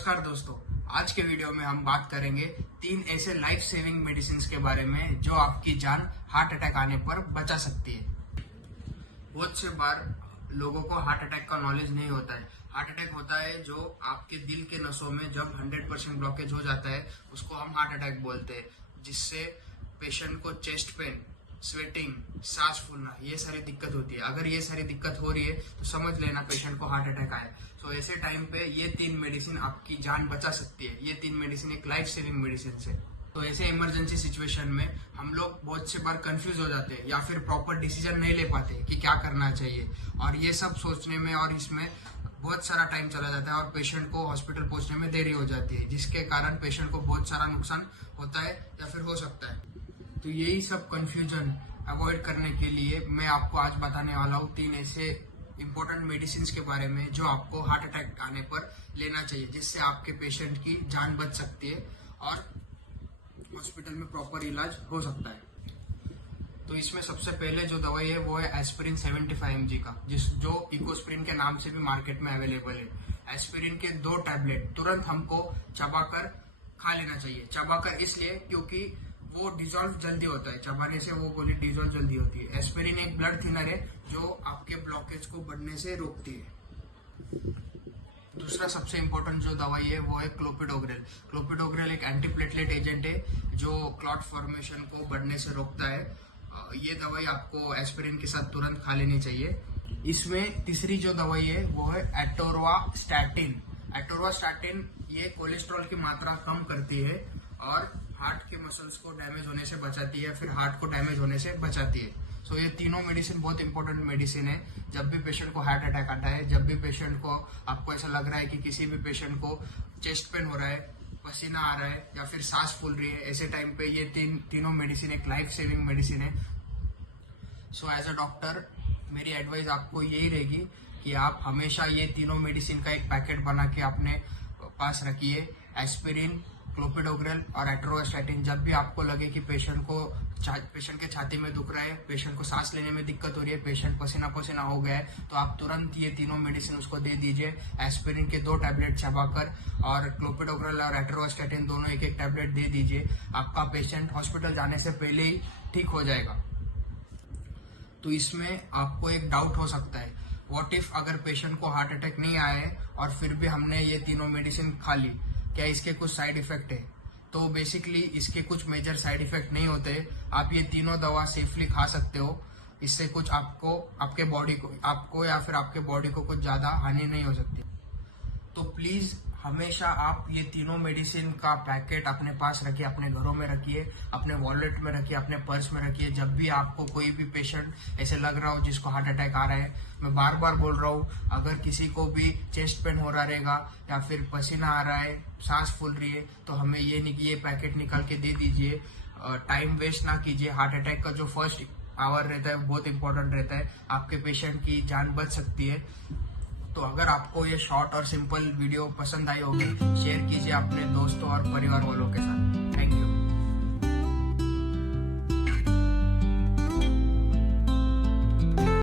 नमस्कार दोस्तों, आज के वीडियो में हम बात करेंगे 3 ऐसे लाइफ सेविंग मेडिसिन के बारे में जो आपकी जान हार्ट अटैक आने पर बचा सकती है। बहुत से बार लोगों को हार्ट अटैक का नॉलेज नहीं होता है। हार्ट अटैक होता है जो आपके दिल के नसों में जब 100% ब्लॉकेज हो जाता है, उसको हम हार्ट अटैक बोलते हैं, जिससे पेशेंट को चेस्ट पेन, स्वेटिंग, सांस फूलना, ये सारी दिक्कत होती है। अगर ये सारी दिक्कत हो रही है तो समझ लेना पेशेंट को हार्ट अटैक आया। तो ऐसे टाइम पे ये 3 मेडिसिन आपकी जान बचा सकती है। ये 3 मेडिसिन एक लाइफ सेविंग मेडिसिन है। तो ऐसे इमरजेंसी सिचुएशन में हम लोग बहुत से बार कंफ्यूज हो जाते हैं या फिर प्रॉपर डिसीजन नहीं ले पाते कि क्या करना चाहिए, और ये सब सोचने में और इसमें बहुत सारा टाइम चला जाता है और पेशेंट को हॉस्पिटल पहुंचने में देरी हो जाती है, जिसके कारण पेशेंट को बहुत सारा नुकसान होता है या फिर हो सकता है। तो यही सब कंफ्यूजन अवॉइड करने के लिए मैं आपको आज बताने वाला हूँ 3 ऐसे इम्पोर्टेंट मेडिसिन के बारे में जो आपको हार्ट अटैक आने पर लेना चाहिए, जिससे आपके पेशेंट की जान बच सकती है और हॉस्पिटल में प्रॉपर इलाज हो सकता है। तो इसमें सबसे पहले जो दवाई है वो है एस्पिरिन 75 mg का, जो इकोस्प्रिन के नाम से भी मार्केट में अवेलेबल है। एस्पिरिन के 2 टैबलेट तुरंत हमको चबाकर खा लेना चाहिए। चबाकर इसलिए क्योंकि वो डिजोल्व जल्दी होता है, चबाने से वो गोली डिजोल्व जल्दी होती है। एस्पिरिन एक ब्लड थिनर है जो आपके ब्लॉकेज को बढ़ने से रोकती है। दूसरा सबसे इम्पोर्टेंट जो दवाई है वो है क्लोपिडोग्रेल। क्लोपिडोग्रेल एक एंटीप्लेटलेट एजेंट है जो क्लॉट फॉर्मेशन को बढ़ने से रोकता है। ये दवाई आपको एस्पिरिन के साथ तुरंत खा लेनी चाहिए। इसमें तीसरी जो दवाई है वो है एटोरवास्टैटिन। एटोरवास्टैटिन ये कोलेस्ट्रॉल की मात्रा कम करती है और हार्ट के मसल्स को डैमेज होने से बचाती है, फिर हार्ट को डैमेज होने से बचाती है। सो ये तीनों मेडिसिन बहुत इंपॉर्टेंट मेडिसिन है। जब भी पेशेंट को हार्ट अटैक आता है, जब भी पेशेंट को आपको ऐसा लग रहा है कि किसी भी पेशेंट को चेस्ट पेन हो रहा है, पसीना आ रहा है या फिर सांस फूल रही है, ऐसे टाइम पे ये तीनों मेडिसिन एक लाइफ सेविंग मेडिसिन है। सो एज अ डॉक्टर मेरी एडवाइस आपको यही रहेगी कि आप हमेशा ये तीनों मेडिसिन का एक पैकेट बना के अपने पास रखिए। एस्पिरिन, क्लोपिडोग्रेल और एटोरवास्टैटिन। जब भी आपको लगे कि पेशेंट के छाती में दुख रहा है, पेशेंट को सांस लेने में दिक्कत हो रही है, पेशेंट पसीना पसीना हो गया है, तो आप तुरंत ये तीनों मेडिसिन उसको दे दीजिए। एस्पिरिन के 2 टैबलेट चबाकर और क्लोपिडोग्रेल और एटोरवास्टैटिन दोनों एक टैबलेट दे दीजिए। आपका पेशेंट हॉस्पिटल जाने से पहले ही ठीक हो जाएगा। तो इसमें आपको एक डाउट हो सकता है, व्हाट इफ अगर पेशेंट को हार्ट अटैक नहीं आया है और फिर भी हमने ये तीनों मेडिसिन खा ली, क्या इसके कुछ साइड इफेक्ट है? तो बेसिकली इसके कुछ मेजर साइड इफेक्ट नहीं होते। आप ये तीनों दवा सेफली खा सकते हो। इससे कुछ आपके बॉडी को या फिर आपके बॉडी को कुछ ज्यादा हानि नहीं हो सकती। तो प्लीज हमेशा आप ये तीनों मेडिसिन का पैकेट अपने पास रखिए, अपने घरों में रखिए, अपने वॉलेट में रखिए, अपने पर्स में रखिए। जब भी आपको कोई भी पेशेंट ऐसे लग रहा हो जिसको हार्ट अटैक आ रहा है, मैं बार बार बोल रहा हूँ, अगर किसी को भी चेस्ट पेन हो रहा रहेगा या फिर पसीना आ रहा है, सांस फूल रही है, तो हमें ये पैकेट निकाल के दे दीजिए। टाइम वेस्ट ना कीजिए। हार्ट अटैक का जो फर्स्ट आवर रहता है बहुत इंपॉर्टेंट रहता है। आपके पेशेंट की जान बच सकती है। तो अगर आपको ये शॉर्ट और सिंपल वीडियो पसंद आई होगी, शेयर कीजिए अपने दोस्तों और परिवार वालों के साथ। Thank you.